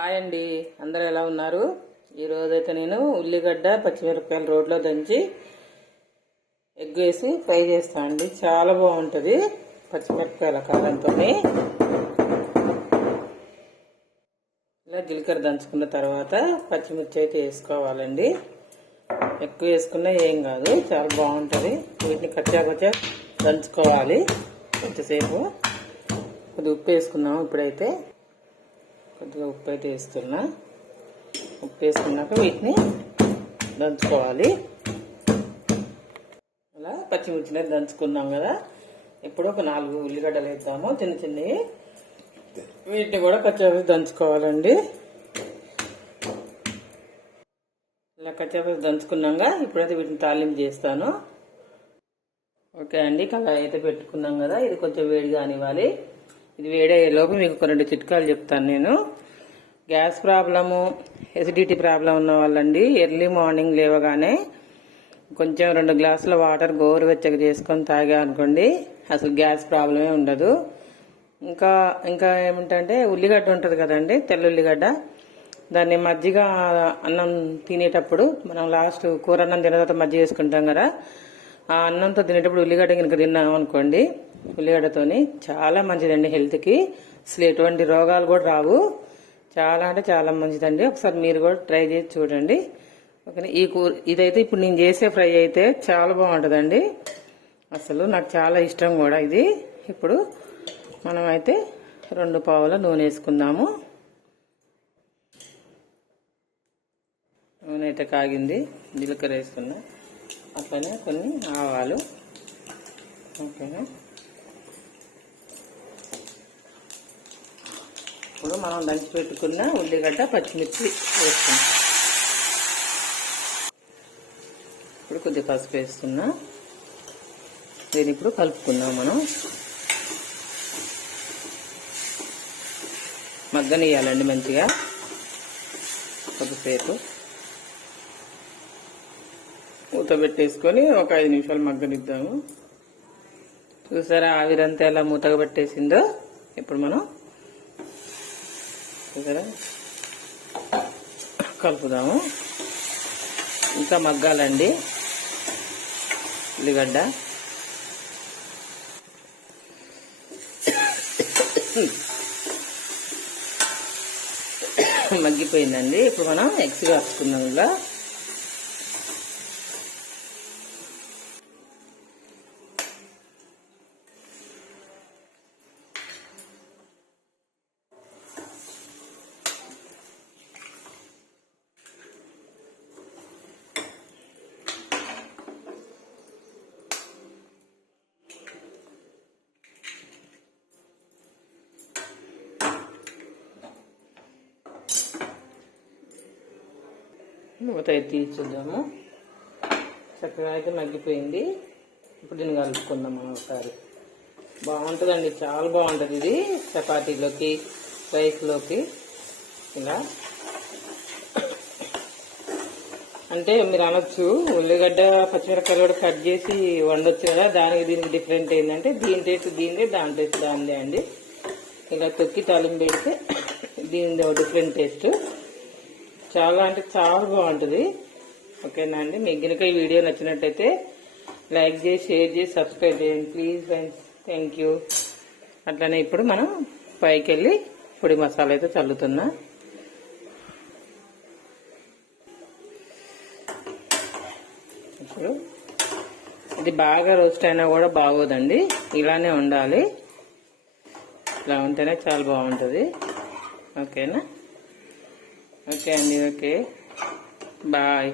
Hi అండి, అందరూ ఎలా ఉన్నారు? ఈరోజైతే నేను ఉల్లిగడ్డ పచ్చిమిరపకాయలు రోట్లో దంచి ఎగ్ వేసి ఫ్రై చేస్తాను అండి. చాలా బాగుంటుంది పచ్చిమిరపకాయల కారంతో. ఇలా జీలకర్ర దంచుకున్న తర్వాత పచ్చిమిర్చి అయితే వేసుకోవాలండి. ఎక్కువ వేసుకున్నా ఏం కాదు, చాలా బాగుంటుంది. వీటిని కచ్చా దంచుకోవాలి. కొంచెంసేపు కొద్దిగా ఉప్పు వేసుకున్నాము. ఇప్పుడైతే కొద్దిగా ఉప్పు అయితే వేస్తున్నా. ఉప్పు వేసుకున్నాక వీటిని దంచుకోవాలి. అలా పచ్చిమిర్చిని దంచుకున్నాం కదా. ఇప్పుడు ఒక 4 ఉల్లిగడ్డలు వేద్దాము, చిన్న చిన్నవి. వీటిని కూడా కచ్చాపచ్చి దంచుకోవాలండి. ఇలా కచ్చాపచ్చి దంచుకున్నాక ఇప్పుడైతే వీటిని తాలింపు చేస్తాను. ఓకే అండి, కళాయి అయితే పెట్టుకున్నాం కదా. ఇది కొంచెం వేడి కానివ్వాలి. ఇది వేడయ్యేలోపు మీకు కొన్ని చిట్కాలు చెప్తాను నేను. గ్యాస్ ప్రాబ్లము, ఎసిడిటీ ప్రాబ్లం ఉన్న వాళ్ళండి ఎర్లీ మార్నింగ్ లేవగానే కొంచెం 2 గ్లాసుల వాటర్ గోరువెచ్చగా చేసుకొని తాగా అనుకోండి, అసలు గ్యాస్ ప్రాబ్లమే ఉండదు. ఇంకా ఏమిటంటే ఉల్లిగడ్డ ఉంటుంది కదండి, తెల్ల ఉల్లిగడ్డ. దాన్ని మజ్జిగ అన్నం తినేటప్పుడు మనం లాస్ట్ కూర అన్నం తిన్న తర్వాత మజ్జిగ వేసుకుంటాం కదా, ఆ అన్నంతో తినేటప్పుడు ఉల్లిగడ్డ కనుక తిన్నాం అనుకోండి, ఉల్లిగడ్డతోని చాలా మంచిదండి హెల్త్కి. అసలు ఎటువంటి రోగాలు కూడా రావు. చాలా అంటే చాలా మంచిదండి. ఒకసారి మీరు కూడా ట్రై చేసి చూడండి. ఓకే, ఇదైతే ఇప్పుడు నేను చేసే ఫ్రై అయితే చాలా బాగుంటుందండి. అసలు నాకు చాలా ఇష్టం కూడా ఇది. ఇప్పుడు మనం అయితే 2 పావుల నూనె వేసుకుందాము. నూనె అయితే కాగింది, జీలకర్ర వేసుకున్నా. అట్లనే కొన్ని ఆవాలు. ఓకేనా, ఇప్పుడు మనం దంచి పెట్టుకున్న ఉల్లిగడ్డ పచ్చిమిర్చి వేసుకున్నాం. ఇప్పుడు కొద్దిగా పసుపు వేస్తున్నా. దీన్ని ఇప్పుడు కలుపుకుందాం. మనం మగ్గనియాలండి మంచిగా కొద్దిసేపు. మూత పెట్టేసుకొని ఒక 5 నిమిషాలు మగ్గనిద్దాము. చూసారా ఆవిరంతా ఎలా మూతగా పెట్టేసిందో. ఇప్పుడు మనం చూసారా కలుపుదాము. ఇంకా మగ్గాలండి ఉల్లిగడ్డ. మగ్గిపోయిందండి. ఇప్పుడు మనం ఎగ్స్ వేసుకుందాం. ఇలా మూత ఎత్తి చూద్దాము. చక్కగా అయితే మగ్గిపోయింది. ఇప్పుడు దీన్ని కలుపుకుందాం మనం ఒకసారి. బాగుంటుందండి, చాలా బాగుంటుంది ఇది చపాతీలోకి, రైస్లోకి. ఇలా అంటే మీరు అనొచ్చు ఉల్లిగడ్డ పచ్చిమిరపకాయలు కూడా కట్ చేసి వండొచ్చు కదా, దానికి దీనికి డిఫరెంట్ ఏంటంటే దీని టేస్ట్ దీనిదే, దాని టేస్ట్ దానిదే అండి. ఇలా తొక్కి తాలింపు పెడితే దీనిది డిఫరెంట్ టేస్ట్. చాలా అంటే చాలా బాగుంటుంది. ఓకేనా అండి, మీకు కనుక ఈ వీడియో నచ్చినట్టయితే లైక్ చేసి, షేర్ చేసి, సబ్స్క్రైబ్ చేయండి ప్లీజ్ ఫ్రెండ్స్. Thank you. అట్లనే ఇప్పుడు మనం పైకి వెళ్ళి పొడి మసాలా అయితే చల్లుతున్నా. ఇప్పుడు ఇది బాగా రోస్ట్ అయినా కూడా బాగోదండి, ఇలానే ఉండాలి. ఇలా ఉంటేనే చాలా బాగుంటుంది. ఓకేనా? ఓకే అండి, ఓకే, బాయ్.